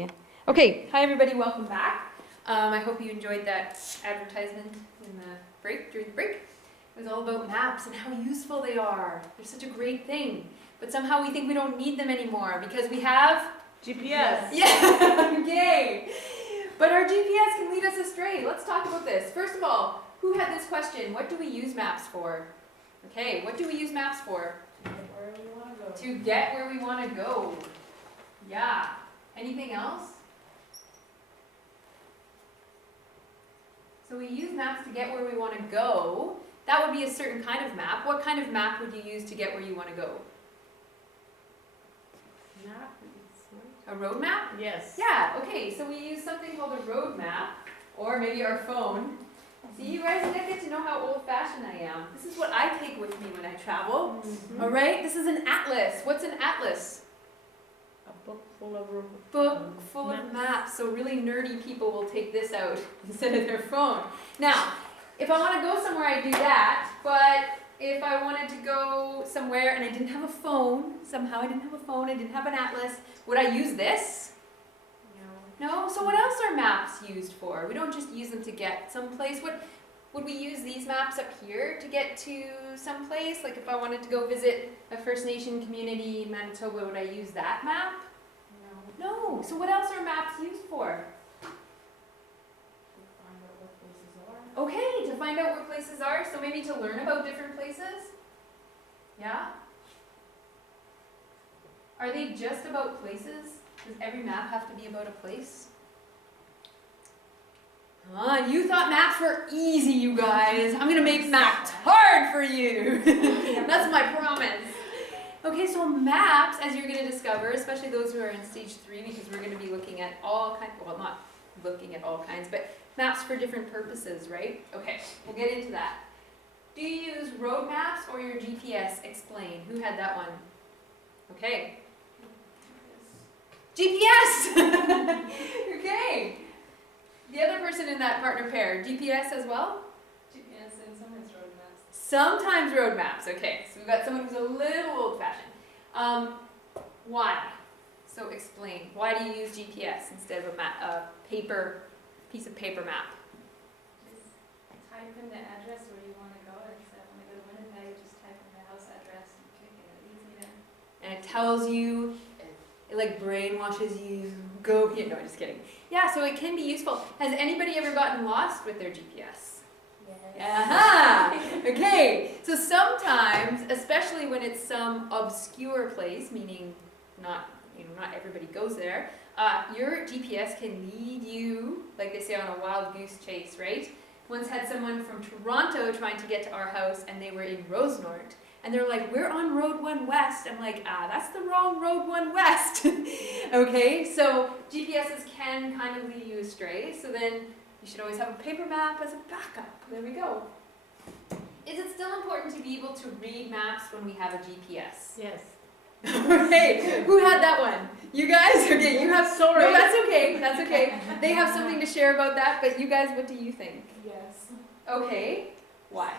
you. Okay, hi everybody, welcome back. I hope you enjoyed that advertisement in the break, during the break. It was all about maps and how useful they are. They're such a great thing. But somehow we think we don't need them anymore because we have GPS. Yeah, okay. But our GPS can lead us astray. Let's talk about this. First of all, who had this question? What do we use maps for? Okay, what do we use maps for? Where we want to go. To get where we want to go. Yeah. Anything else? So we use maps to get where we want to go. That would be a certain kind of map. What kind of map would you use to get where you want to go? Map. A road map? Yes. Yeah, okay, so we use something called a road map, or maybe our phone. See, you guys get to know how old-fashioned I am. This is what I take with me when I travel. Mm-hmm. All right, this is an atlas. What's an atlas? A book full Of maps. So really nerdy people will take this out instead of their phone. Now, if I want to go somewhere, I do that. But if I wanted to go somewhere and I didn't have a phone, somehow I didn't have a phone, I didn't have an atlas, would I use this? No? So what else are maps used for? We don't just use them to get someplace. Would we use these maps up here to get to someplace? Like if I wanted to go visit a First Nation community in Manitoba, would I use that map? No. So what else are maps used for? To find out what places are. Okay, to find out where places are. So maybe to learn about different places? Yeah? Are they just about places? Does every map have to be about a place? You thought maps were easy, you guys. I'm going to make maps hard for you. That's my promise. Okay, so maps, as you're going to discover, especially those who are in stage 3, because we're going to be looking at all kinds, well, not looking at all kinds, but maps for different purposes, right? Okay, we'll get into that. Do you use road maps or your GPS? Explain. Who had that one? Okay. GPS! Okay. The other person in that partner pair, GPS as well? GPS and sometimes road maps. Sometimes road maps. Okay, so we've got someone who's a little old-fashioned. Why? So explain. Why do you use GPS instead of a piece of paper map? Just type in the address where you want to go. Like I said, when I go to Winnipeg, just type in the house address and click it. It's easy to. And it tells you, it like brainwashes you. Go here. No, just kidding. Yeah, so it can be useful. Has anybody ever gotten lost with their GPS? Yes. Aha! Okay, so sometimes, especially when it's some obscure place, meaning not everybody goes there, your GPS can lead you, like they say, on a wild goose chase, right? Once had someone from Toronto trying to get to our house, and they were in Rosenort, and they're like, we're on Road 1 West. I'm like, that's the wrong Road 1 West. Okay, so GPSs can kind of lead you astray, so then you should always have a paper map as a backup. There we go. Is it still important to be able to read maps when we have a GPS? Yes. Okay, who had that one? You guys? Okay, you have. Sorry. No, that's okay. That's okay. They have something to share about that, but you guys, what do you think? Yes. Okay, why?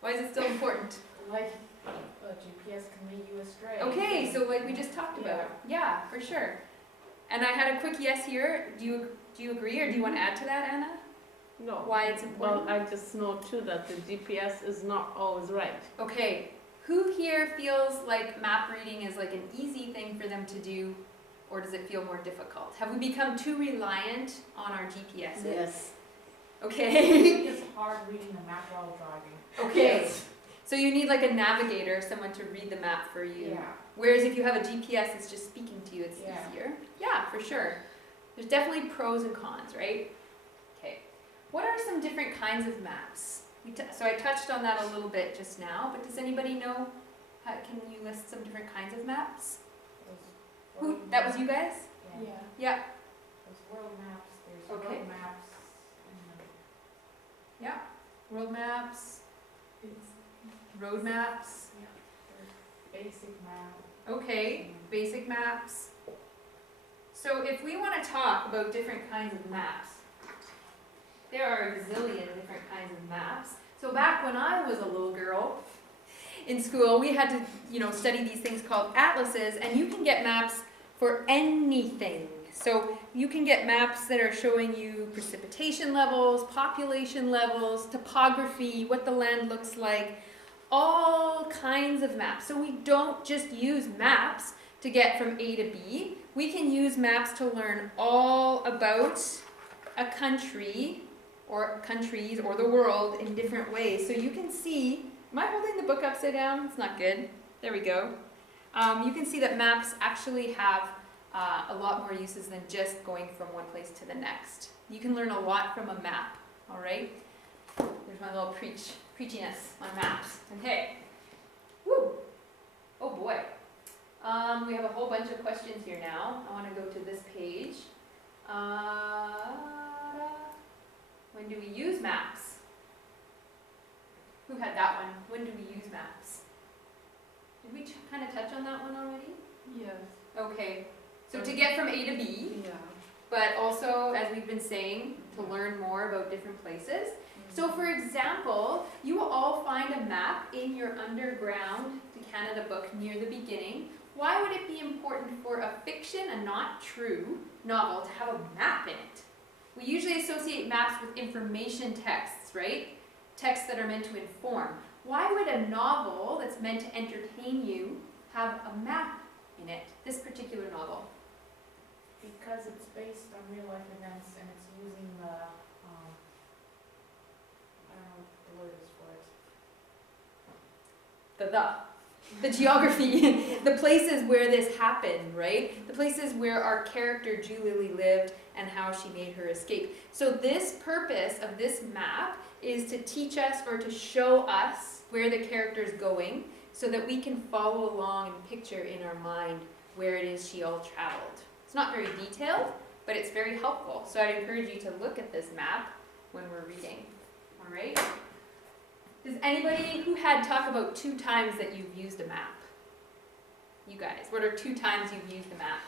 Why is it still important? Like a GPS can lead you astray. Okay, so like we just talked about. Yeah, for sure. And I had a quick yes here. Do you agree, or do you want to add to that, Anna? No. Why it's important? Well, I just know too that the GPS is not always right. Okay, who here feels like map reading is like an easy thing for them to do, or does it feel more difficult? Have we become too reliant on our GPSs? Yes. Okay. It's hard reading the map while driving. Okay. So you need like a navigator, someone to read the map for you. Yeah. Whereas if you have a GPS, it's just speaking to you, it's Yeah. easier. Yeah, for sure. There's definitely pros and cons, right? Okay. What are some different kinds of maps? So I touched on that a little bit just now, but does anybody know? Can you list some different kinds of maps? That was you guys? Yeah. Yeah. There's world maps, there's Okay. road maps, Yeah. World maps, road maps. there's basic map. Okay. Basic maps. So if we want to talk about different kinds of maps, there are a gazillion different kinds of maps. So back when I was a little girl in school, we had to, study these things called atlases, and you can get maps for anything. So you can get maps that are showing you precipitation levels, population levels, topography, what the land looks like, all kinds of maps. So we don't just use maps to get from A to B. We can use maps to learn all about a country or countries or the world in different ways. So you can see, am I holding the book upside down? It's not good. There we go. You can see that maps actually have a lot more uses than just going from one place to the next. You can learn a lot from a map, all right? There's my little preachiness on maps. Okay. Woo! Oh boy. We have a whole bunch of questions here now. I want to go to this page. When do we use maps? Who had that one? When do we use maps? Did we kind of touch on that one already? Yes. Okay. So to get from A to B, Yeah. but also, as we've been saying, to learn more about different places. So for example, you will all find a map in your Underground to Canada book near the beginning. Why would it be important for a fiction, a not true novel, to have a map in it? We usually associate maps with information texts, right? Texts that are meant to inform. Why would a novel that's meant to entertain you have a map in it, this particular novel? Because it's based on real life events and it's using the, I don't know what the word is for it. The geography, the places where this happened, right? The places where our character Julie lived and how she made her escape. So this purpose of this map is to teach us or to show us where the character's going so that we can follow along and picture in our mind where it is she all traveled. It's not very detailed, but it's very helpful. So I'd encourage you to look at this map when we're reading, all right? Does anybody who had talk about 2 times that you've used a map? You guys, what are 2 times you've used a map?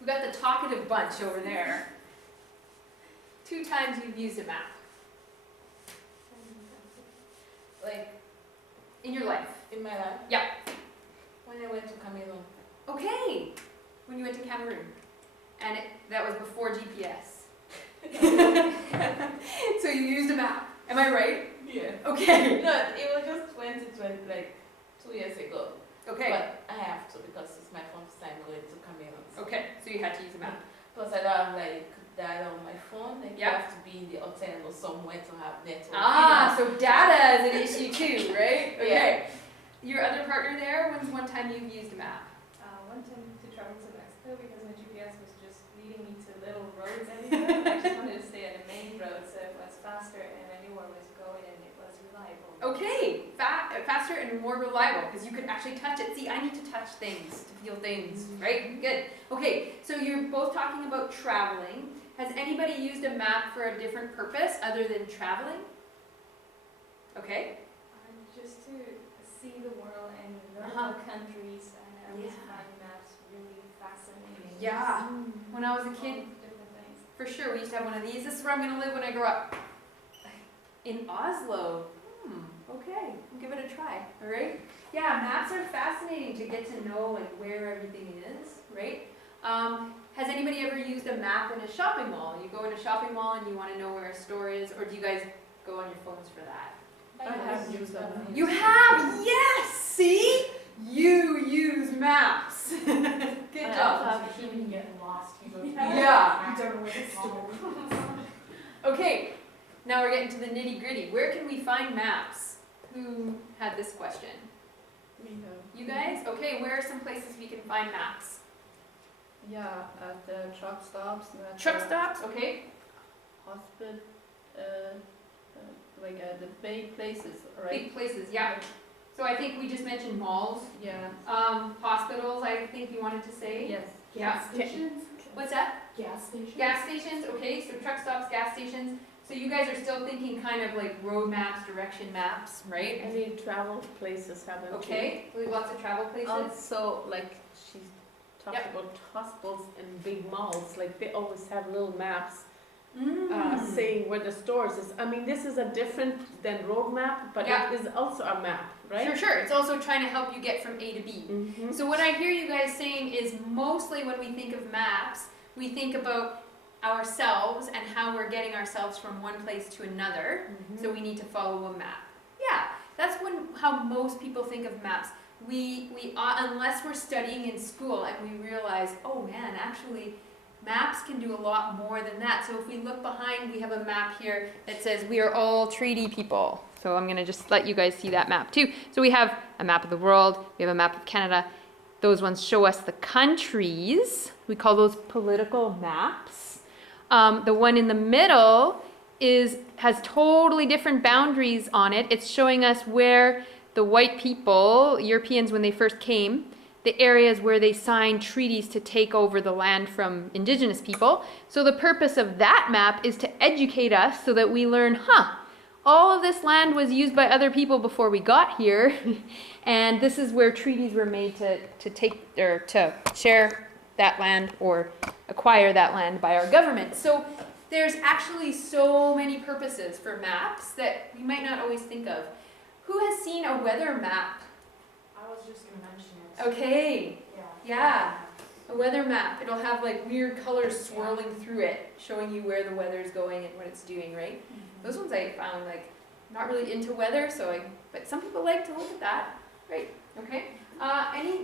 We got the talkative bunch over there. 2 times you've used a map. Like, In your life. in my life? Yeah. When I went to Cameroon. Okay. When you went to Cameroon. And that was before GPS. So you used a map. Am I right? Yeah. Okay. No, it was just 2020, like 2 years ago. Okay. But I have to because it's my first time going to Cameroon. Okay. So you had to use a map. Plus I don't have like data on my phone. Like Yeah. you have to be in the hotel or somewhere to have network. Ah, so data is an issue too, right? Yeah. Okay. Your other partner there, when's one time you've used a map? One time to travel to Mexico because my GPS was just leading me to little roads everywhere. I just wanted to stay on the main road so it was faster and I knew where I was going and it was reliable. Okay, faster and more reliable because you could actually touch it. See, I need to touch things, to feel things, right? Good. Okay, so you're both talking about traveling. Has anybody used a map for a different purpose other than traveling? Okay. Just to see the world and learn Uh-huh. about countries and I always Yeah. find maps really fascinating. Yeah. When I was a kid, Different things. for sure, we used to have one of these. This is where I'm going to live when I grow up. In Oslo. Okay, we'll give it a try, all right? Yeah, maps are fascinating to get to know like where everything is, right? Has anybody ever used a map in a shopping mall? You go in a shopping mall and you want to know where a store is, or do you guys go on your phones for that? I have used that. You have? Yes! See? You use maps. Good I job. also have You can't even get lost. You go to Yeah. You don't know where it's going. Okay, now we're getting to the nitty gritty. Where can we find maps? Who had this question? We have. You guys? Okay, where are some places we can find maps? Yeah, at the truck stops. At Truck the stops, okay. Hospital, the big places, right? Big places, yeah. So I think we just mentioned malls, Yeah. hospitals, I think you wanted to say? Yes. Yeah. Stations? What's that? Gas stations? Gas stations, okay, so truck stops, gas stations. So you guys are still thinking kind of like road maps, direction maps, right? Any travel places haven't you? Okay, we have lots of travel places. Also, like she talked Yep. about hospitals and big malls, like they always have little maps saying where the stores is. I mean, this is a different than road map, but Yeah. it is also a map, right? Sure, sure. It's also trying to help you get from A to B. Mm-hmm. So what I hear you guys saying is mostly when we think of maps, we think about ourselves and how we're getting ourselves from one place to another. So we need to follow a map. Yeah, that's how most people think of maps. We unless we're studying in school and we realize, oh man, actually maps can do a lot more than that. So if we look behind, we have a map here that says we are all treaty people. So I'm gonna just let you guys see that map too. So we have a map of the world, we have a map of Canada. Those ones show us the countries. We call those political maps. The one in the middle has totally different boundaries on it. It's showing us where the white people, Europeans when they first came, the areas where they signed treaties to take over the land from indigenous people. So the purpose of that map is to educate us so that we learn, all of this land was used by other people before we got here. And this is where treaties were made to take or to share that land or acquire that land by our government. So there's actually so many purposes for maps that we might not always think of. Who has seen a weather map? I was just gonna mention it. Okay, Yeah. yeah, a weather map. It'll have like weird colors swirling through it, showing you where the weather's going and what it's doing, right? Those ones I found like not really into weather, but some people like to look at that. Great, okay.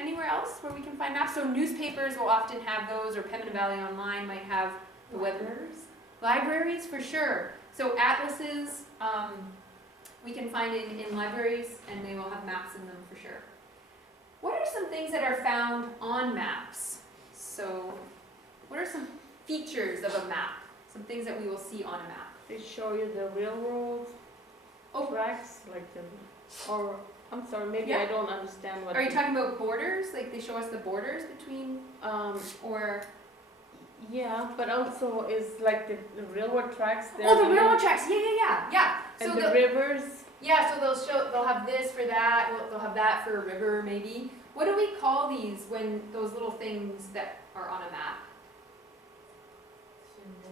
Anywhere else where we can find maps? So newspapers will often have those, or Pembina Valley Online might have the weather. Libraries for sure. So atlases, we can find in libraries, and they will have maps in them for sure. What are some things that are found on maps? So what are some features of a map? Some things that we will see on a map. They show you the railroad tracks, like I'm sorry, maybe Yeah. I don't understand what. Are you talking about borders? Like they show us the borders between, or? Yeah, but also is like the railroad tracks there. Oh, the railroad tracks. Yeah. And So the rivers. yeah, so they'll have this for that. They'll have that for a river, maybe. What do we call these when those little things that are on a map?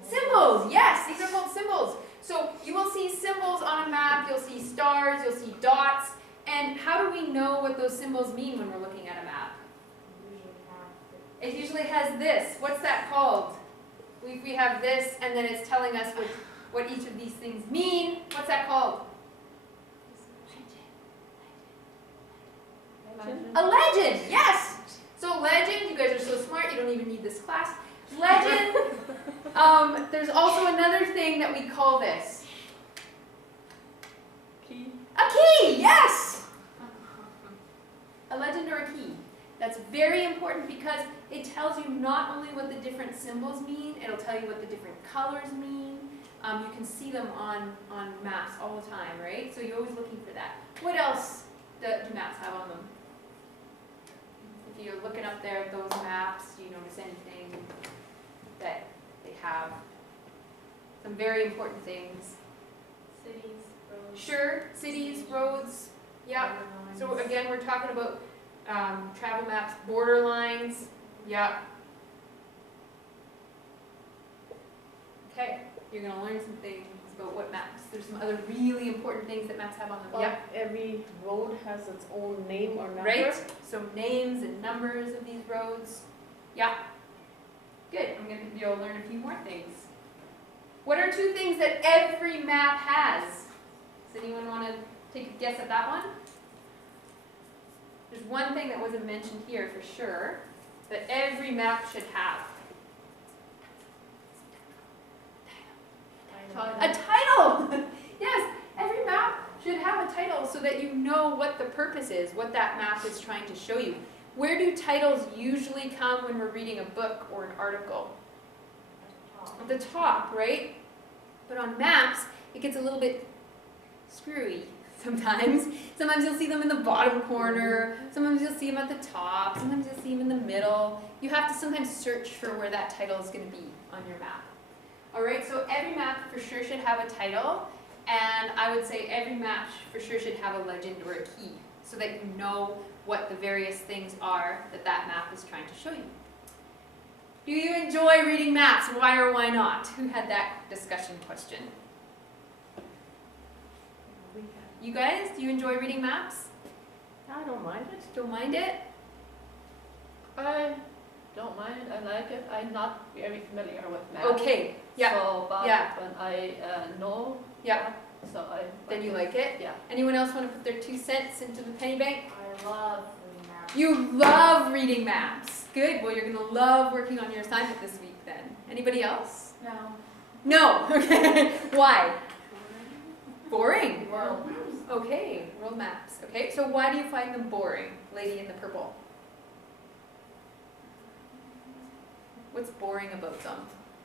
Symbols. Yes, these are called symbols. So you will see symbols on a map. You'll see stars. You'll see dots. And how do we know what those symbols mean when we're looking at a map? It usually has this. What's that called? We have this, and then it's telling us what each of these things mean. What's that called? A legend, yes! So legend, you guys are so smart, you don't even need this class. Legend, there's also another thing that we call this. Key. A key, yes! A legend or a key. That's very important because it tells you not only what the different symbols mean, it'll tell you what the different colors mean. You can see them on maps all the time, right? So you're always looking for that. What else do maps have on them? If you're looking up there at those maps, do you notice anything that they have? Some very important things. Cities, roads. Sure, cities, roads, yeah. So again, we're talking about travel maps, border lines, yeah. Okay, you're gonna learn some things about what maps. There's some other really important things that maps have on them. Well, Yeah. every road has its own name or number. Right? So names and numbers of these roads. Yeah. Good. You'll learn a few more things. What are two things that every map has? Does anyone want to take a guess at that one? There's one thing that wasn't mentioned here for sure that every map should have. A title! Yes, every map should have a title so that you know what the purpose is, what that map is trying to show you. Where do titles usually come when we're reading a book or an article? At the top, right? But on maps, it gets a little bit screwy sometimes. Sometimes you'll see them in the bottom corner, sometimes you'll see them at the top, sometimes you'll see them in the middle. You have to sometimes search for where that title is going to be on your map. Alright, so every map for sure should have a title, and I would say every map for sure should have a legend or a key, so that you know what the various things are that that map is trying to show you. Do you enjoy reading maps? Why or why not? Who had that discussion question? You guys, do you enjoy reading maps? I don't mind it. Don't mind it? I don't mind, I like it. I'm not very familiar with math. Okay, yeah, So, but yeah. when I know, yeah. so I. Then you like it? Yeah. Anyone else want to put their 2 cents into the penny bank? I love reading maps. You love reading maps. Good. Well, you're going to love working on your assignment this week then. Anybody else? No. No. Okay. Why? Boring. World. Okay. World maps. Okay. So why do you find them boring, lady in the purple? What's boring about them?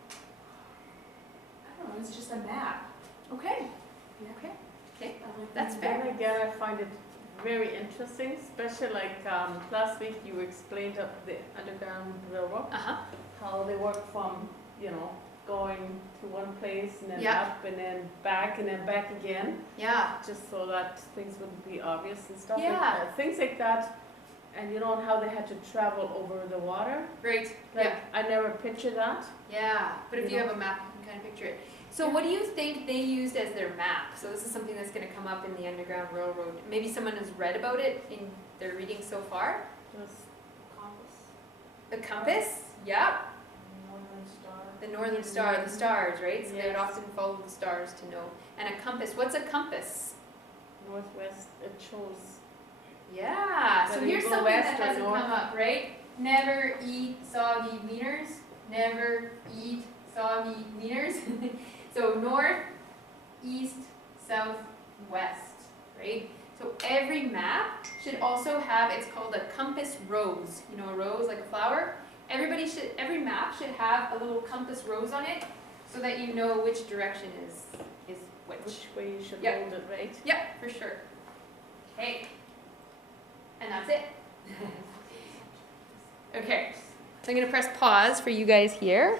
I don't know, it's just a map. Okay. Yeah. Okay. I like That's reading fair. Then again, I find it very interesting, especially like last week you explained up the Underground Railroad, Uh-huh. how they work from, going to one place and then Yeah. up and then back again, Yeah. just so that things wouldn't be obvious and stuff. Yeah. Things like that, and how they had to travel over the water. Great. Like, Yeah. I never pictured that. Yeah. But if you You know. have a map, you can kind of picture it. So what do you think they used as their map? So this is something that's going to come up in the Underground Railroad. Maybe someone has read about it in their reading so far. Just compass. The compass? Yep. Northern Star. The Northern Star, the stars, right? So they would Yes. often follow the stars to know. And a compass. What's a compass? northwest, it shows. Yeah. So Whether here's you go something that west or hasn't north. come up, right? Never eat soggy wieners. Never eat soggy wieners. So north, east, south, west, right? So every map should also have, it's called a compass rose. You know, a rose like a flower? Every map should have a little compass rose on it so that you know which direction is which. Which way you should Yeah. hold it, right? Yep, for sure. Okay. And that's it. Okay. So I'm going to press pause for you guys here.